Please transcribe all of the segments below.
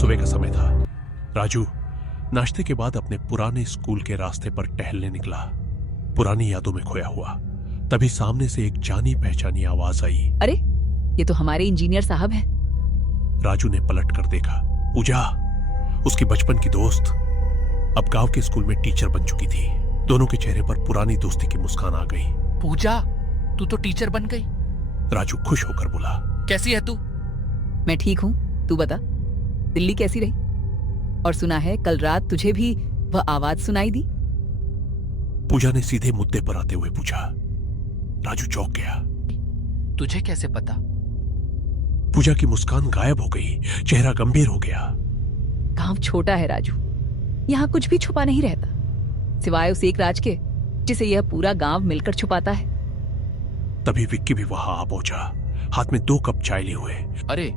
सुबह का समय था। राजू नाश्ते के बाद अपने पुराने स्कूल के रास्ते पर टहलने निकला, पुरानी यादों में खोया हुआ। तभी सामने से एक जानी पहचानी आवाज आई। अरे, ये तो हमारे इंजीनियर साहब हैं। राजू ने पलट कर देखा। पूजा, उसकी बचपन की दोस्त, अब गांव के स्कूल में टीचर बन चुकी थी। दोनों के चेहरे पर पुरानी दोस्ती की मुस्कान आ गई। पूजा, तू तो टीचर बन गई। राजू खुश होकर बोला। कैसी है तू? मैं ठीक हूँ, तू बता, दिल्ली कैसी रही? और सुना है कल रात तुझे भी वह आवाज सुनाई दी। पूजा ने सीधे मुद्दे पर आते हुए पूछा। राजू चौंक गया। तुझे कैसे पता? पूजा की मुस्कान गायब हो गई, चेहरा गंभीर हो गया। गांव छोटा है राजू, यहाँ कुछ भी छुपा नहीं रहता, सिवाय उस एक राज के जिसे यह पूरा गांव मिलकर छुपाता है। तभी विक्की भी वहां आ पहुंचा, हाथ में 2 कप चाय लिए हुए। अरे,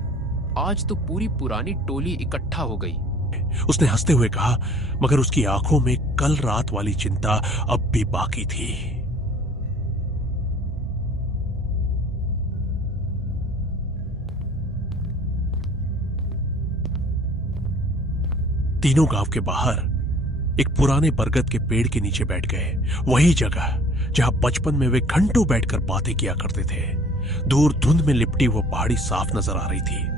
आज तो पूरी पुरानी टोली इकट्ठा हो गई। उसने हंसते हुए कहा, मगर उसकी आंखों में कल रात वाली चिंता अब भी बाकी थी। तीनों गांव के बाहर एक पुराने बरगद के पेड़ के नीचे बैठ गए, वही जगह जहां बचपन में वे घंटों बैठकर बातें किया करते थे। दूर धुंध में लिपटी वो पहाड़ी साफ नजर आ रही थी।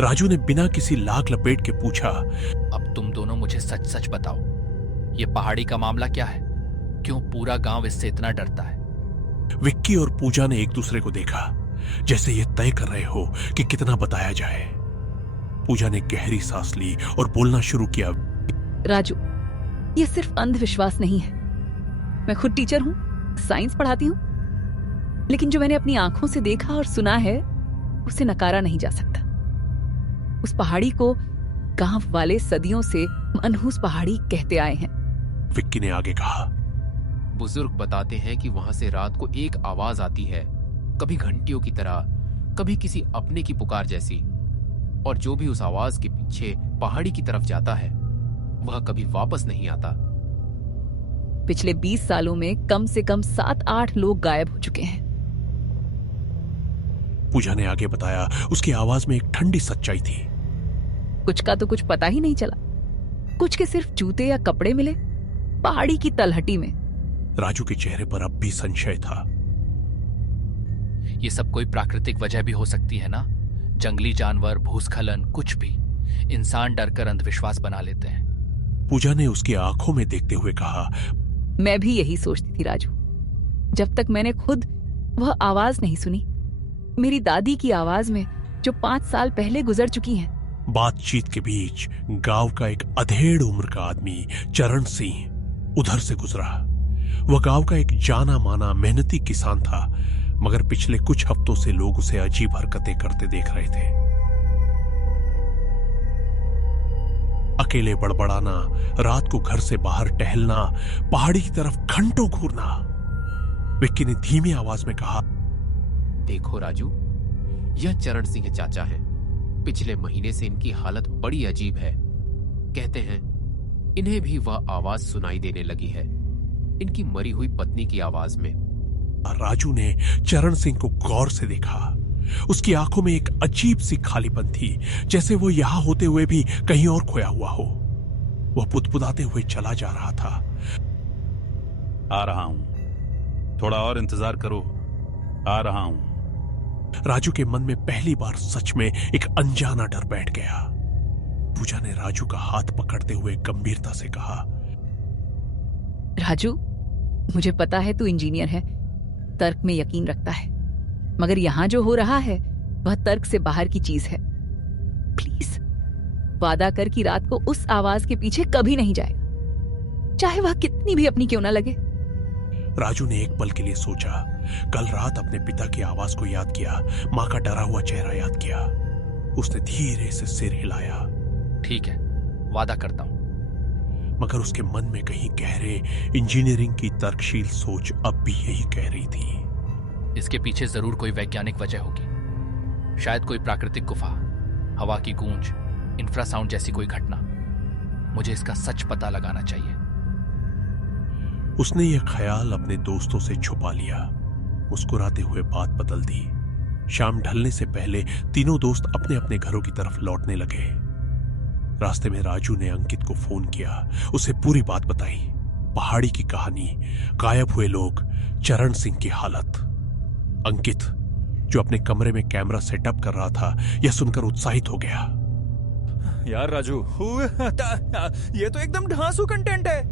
राजू ने बिना किसी लाग लपेट के पूछा, अब तुम दोनों मुझे सच सच बताओ, ये पहाड़ी का मामला क्या है? क्यों पूरा गांव इससे इतना डरता है? विक्की और पूजा ने एक दूसरे को देखा, जैसे ये तय कर रहे हो कि कितना बताया जाए। पूजा ने गहरी सांस ली और बोलना शुरू किया। राजू, ये सिर्फ अंधविश्वास नहीं है। मैं खुद टीचर हूँ, साइंस पढ़ाती हूँ, लेकिन जो मैंने अपनी आंखों से देखा और सुना है उसे नकारा नहीं जा सकता। उस पहाड़ी को गांव वाले सदियों से मनहूस पहाड़ी कहते आए हैं। विक्की ने आगे कहा। बुजुर्ग बताते हैं कि वहां से रात को एक आवाज आती है, कभी घंटियों की तरह, कभी किसी अपने की पुकार जैसी, और जो भी उस आवाज के पीछे पहाड़ी की तरफ जाता है वह कभी वापस नहीं आता। पिछले 20 सालों में कम से कम 7-8 लोग गायब हो चुके हैं। पूजा ने आगे बताया। उसकी आवाज में एक ठंडी सच्चाई थी। कुछ का तो कुछ पता ही नहीं चला, कुछ के सिर्फ जूते या कपड़े मिले पहाड़ी की तलहटी में। राजू के चेहरे पर अब भी संशय था। ये सब कोई प्राकृतिक वजह भी हो सकती है ना? जंगली जानवर, भूस्खलन, कुछ भी। इंसान डरकर अंधविश्वास बना लेते हैं। पूजा ने उसकी आंखों में देखते हुए कहा। मैं भी यही सोचती थी राजू, जब तक मैंने खुद वह आवाज नहीं सुनी, मेरी दादी की आवाज में, जो 5 साल पहले गुजर चुकी हैं। बातचीत के बीच गांव का एक अधेड़ उम्र का आदमी चरण सिंह उधर से गुजरा। वह गांव का एक जाना माना मेहनती किसान था, मगर पिछले कुछ हफ्तों से लोग उसे अजीब हरकतें करते देख रहे थे। अकेले बड़बड़ाना, रात को घर से बाहर टहलना, पहाड़ी की तरफ घंटों घूरना। विक्की ने धीमी आवाज में कहा, देखो राजू, यह चरण सिंह चाचा है। पिछले महीने से इनकी हालत बड़ी अजीब है। कहते हैं इन्हें भी वह आवाज सुनाई देने लगी है, इनकी मरी हुई पत्नी की आवाज में। राजू ने चरण सिंह को गौर से देखा। उसकी आंखों में एक अजीब सी खालीपन थी, जैसे वो यहां होते हुए भी कहीं और खोया हुआ हो। वह पुदपुदाते हुए चला जा रहा था। आ रहा हूं, थोड़ा और इंतजार करो, आ रहा हूं। राजू के मन में पहली बार सच में एक अनजाना डर बैठ गया। पूजा ने राजू का हाथ पकड़ते हुए गंभीरता से कहा, राजू, मुझे पता है तू इंजीनियर है, तर्क में यकीन रखता है, मगर यहां जो हो रहा है वह तर्क से बाहर की चीज है। प्लीज वादा कर कि रात को उस आवाज के पीछे कभी नहीं जाएगा, चाहे वह कितनी भी अपनी क्यों ना लगे। राजू ने एक पल के लिए सोचा। कल रात अपने पिता की आवाज को याद किया, मां का डरा हुआ चेहरा याद किया। उसने धीरे से सिर हिलाया। ठीक है, वादा करता हूं। मगर उसके मन में कहीं गहरे इंजीनियरिंग की तर्कशील सोच अब भी यही कह रही थी। इसके पीछे जरूर कोई वैज्ञानिक वजह होगी, शायद कोई प्राकृतिक गुफा, हवा की गूंज, इंफ्रासाउंड जैसी कोई घटना। मुझे इसका सच पता लगाना चाहिए। उसने यह ख्याल अपने दोस्तों से छुपा लिया। मुस्कुराते हुए बात बदल दी। शाम ढलने से पहले तीनों दोस्त अपने अपने घरों की तरफ लौटने लगे। रास्ते में राजू ने अंकित को फोन किया, उसे पूरी बात बताई, पहाड़ी की कहानी, गायब हुए लोग, चरण सिंह की हालत। अंकित, जो अपने कमरे में कैमरा सेटअप कर रहा था, यह सुनकर उत्साहित हो गया। यार राजू, ये तो एकदम ढांसू कंटेंट है।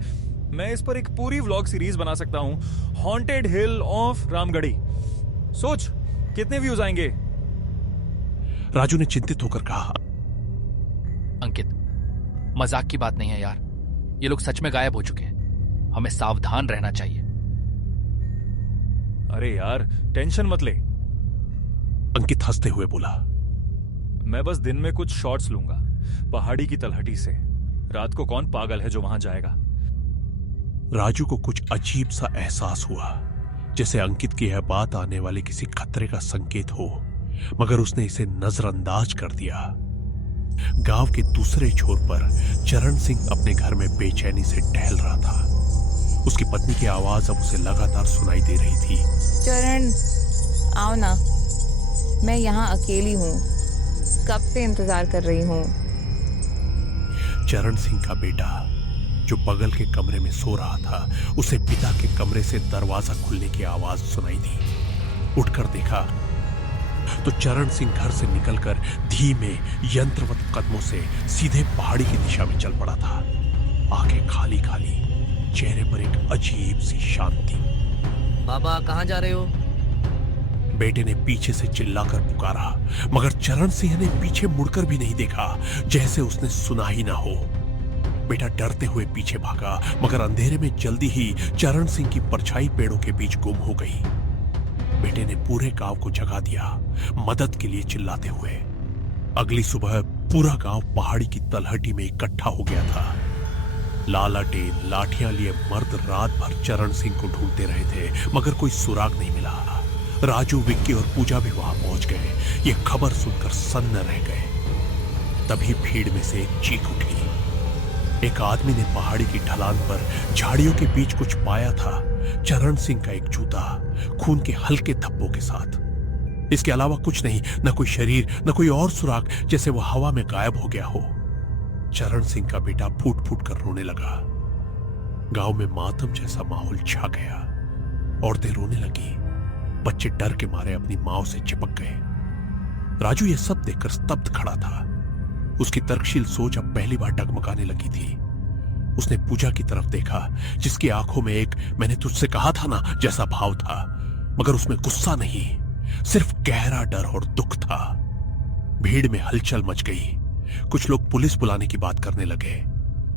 मैं इस पर एक पूरी व्लॉग सीरीज बना सकता हूँ, हॉन्टेड हिल ऑफ रामगढ़ी। सोच कितने व्यूज आएंगे। राजू ने चिंतित होकर कहा, अंकित, मजाक की बात नहीं है यार, ये लोग सच में गायब हो चुके हैं, हमें सावधान रहना चाहिए। अरे यार टेंशन मत ले, अंकित हंसते हुए बोला। मैं बस दिन में कुछ शॉट्स लूंगा पहाड़ी की तलहटी से। रात को कौन पागल है जो वहां जाएगा। राजू को कुछ अजीब सा एहसास हुआ, जैसे अंकित की यह बात आने वाले किसी खतरे का संकेत हो, मगर उसने इसे नजरअंदाज कर दिया। गांव के दूसरे छोर पर चरण सिंह अपने घर में बेचैनी से टहल रहा था। उसकी पत्नी की आवाज अब उसे लगातार सुनाई दे रही थी। चरण, आओ ना, मैं यहाँ अकेली हूँ, कब से इंतजार कर रही हूँ। चरण सिंह का बेटा, जो बगल के कमरे में सो रहा था, उसे पिता के कमरे से दरवाजा खुलने की आवाज सुनाई दी। उठकर देखा तो चरण सिंह घर से निकलकर धीमे यंत्रवत कदमों से सीधे पहाड़ी की दिशा में चल पड़ा था। आंखें खाली खाली, चेहरे पर एक अजीब सी शांति। बाबा कहाँ जा रहे हो? बेटे ने पीछे से चिल्लाकर पुकारा, मगर चरण सिंह ने पीछे मुड़कर भी नहीं देखा, जैसे उसने सुना ही ना हो। बेटा डरते हुए पीछे भागा, मगर अंधेरे में जल्दी ही चरण सिंह की परछाई पेड़ों के बीच गुम हो गई। बेटे ने पूरे गांव को जगा दिया, मदद के लिए चिल्लाते हुए। अगली सुबह पूरा गांव पहाड़ी की तलहटी में इकट्ठा हो गया था। लालटेन लाठियां लिए मर्द रात भर चरण सिंह को ढूंढते रहे थे, मगर कोई सुराग नहीं मिला। राजू, विक्की और पूजा भी वहां पहुंच गए। ये खबर सुनकर सन्न रह गए। तभी भीड़ में से एक चीख उठी। एक आदमी ने पहाड़ी की ढलान पर झाड़ियों के बीच कुछ पाया था, चरण सिंह का एक जूता, खून के हल्के धब्बों के साथ। इसके अलावा कुछ नहीं, न कोई शरीर, न कोई और सुराग, जैसे वो हवा में गायब हो गया हो। चरण सिंह का बेटा फूट फूट कर रोने लगा। गांव में मातम जैसा माहौल छा गया। औरतें रोने लगी, बच्चे डर के मारे अपनी मां से चिपक गए। राजू ये सब देखकर स्तब्ध खड़ा था। उसकी तर्कशील सोच अब पहली बार डगमगाने लगी थी। उसने पूजा की तरफ देखा, जिसकी आंखों में एक "मैंने तुझसे कहा था ना" जैसा भाव था, मगर उसमें गुस्सा नहीं, सिर्फ गहरा डर और दुख था। भीड़ में हलचल मच गई। कुछ लोग पुलिस बुलाने की बात करने लगे।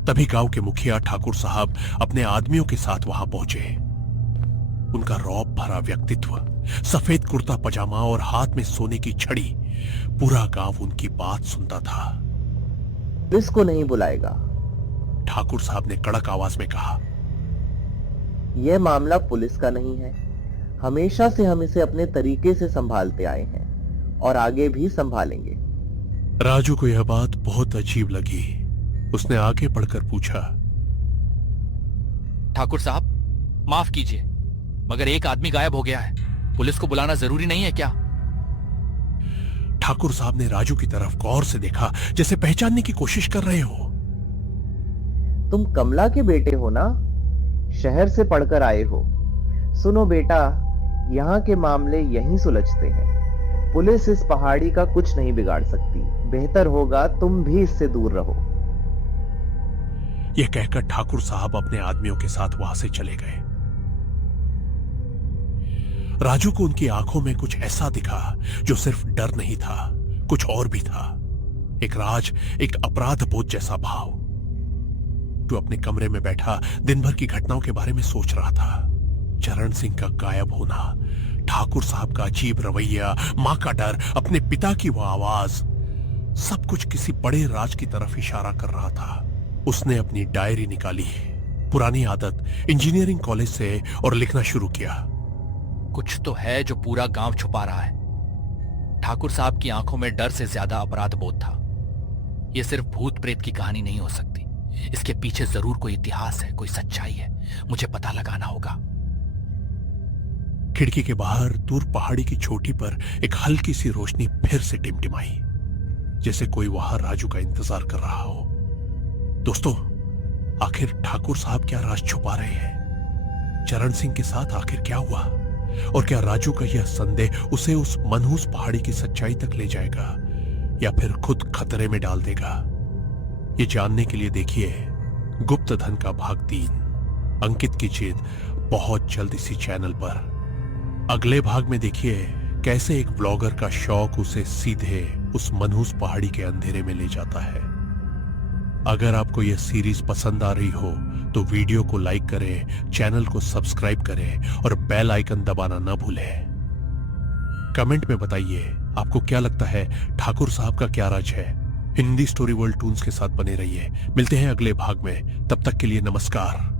तभी गांव के मुखिया ठाकुर साहब अपने आदमियों के साथ वहां पहुंचे। उनका रौब भरा व्यक्तित्व, सफेद कुर्ता पजामा और हाथ में सोने की छड़ी, पूरा गांव उनकी बात सुनता था। पुलिस को नहीं बुलाएगा, ठाकुर साहब ने कड़क आवाज में कहा। यह मामला पुलिस का नहीं है। हमेशा से हम इसे अपने तरीके से संभालते आए हैं और आगे भी संभालेंगे। राजू को यह बात बहुत अजीब लगी। उसने आगे बढ़कर पूछा, ठाकुर साहब, माफ कीजिए, मगर एक आदमी गायब हो गया है। पुलिस को बुलाना जरूरी नहीं है क्या? ठाकुर साहब ने राजू की तरफ गौर से देखा, जैसे पहचानने की कोशिश कर रहे हो। तुम कमला के बेटे हो ना? शहर से पढ़कर आए हो। सुनो बेटा, यहाँ के मामले यहीं सुलझते हैं। पुलिस इस पहाड़ी का कुछ नहीं बिगाड़ सकती। बेहतर होगा तुम भी इससे दूर रहो। यह कहकर ठाकुर साहब अपने आदमियों के साथ वहां से चले गए। राजू को उनकी आंखों में कुछ ऐसा दिखा जो सिर्फ डर नहीं था, कुछ और भी था। एक राज, एक अपराध बोध जैसा भाव। जो अपने कमरे में बैठा दिन भर की घटनाओं के बारे में सोच रहा था। चरण सिंह का गायब होना, ठाकुर साहब का अजीब रवैया, मां का डर, अपने पिता की वो आवाज, सब कुछ किसी बड़े राज की तरफ इशारा कर रहा था। उसने अपनी डायरी निकाली, पुरानी आदत, इंजीनियरिंग कॉलेज से, और लिखना शुरू किया। कुछ तो है जो पूरा गांव छुपा रहा है। ठाकुर साहब की आंखों में डर से ज्यादा अपराध बोध था। यह सिर्फ भूत प्रेत की कहानी नहीं हो सकती। इसके पीछे जरूर कोई इतिहास है, कोई सच्चाई है। मुझे पता लगाना होगा। खिड़की के बाहर दूर पहाड़ी की चोटी पर एक हल्की सी रोशनी फिर से टिमटिमाई, जैसे कोई वहां राजू का इंतजार कर रहा हो। दोस्तों, आखिर ठाकुर साहब क्या राज छुपा रहे हैं? चरण सिंह के साथ आखिर क्या हुआ? और क्या राजू का यह संदेह उसे उस मनहूस पहाड़ी की सच्चाई तक ले जाएगा या फिर खुद खतरे में डाल देगा? ये जानने के लिए देखिए गुप्त धन का भाग 3, अंकित की जिद, बहुत जल्द इसी चैनल पर। अगले भाग में देखिए कैसे एक ब्लॉगर का शौक उसे सीधे उस मनहूस पहाड़ी के अंधेरे में ले जाता है। अगर आपको यह सीरीज पसंद आ रही हो तो वीडियो को लाइक करें, चैनल को सब्सक्राइब करें और बेल आइकन दबाना ना भूलें। कमेंट में बताइए आपको क्या लगता है, ठाकुर साहब का क्या राज है? हिंदी स्टोरी वर्ल्ड टून्स के साथ बने रहिए। मिलते हैं अगले भाग में, तब तक के लिए नमस्कार।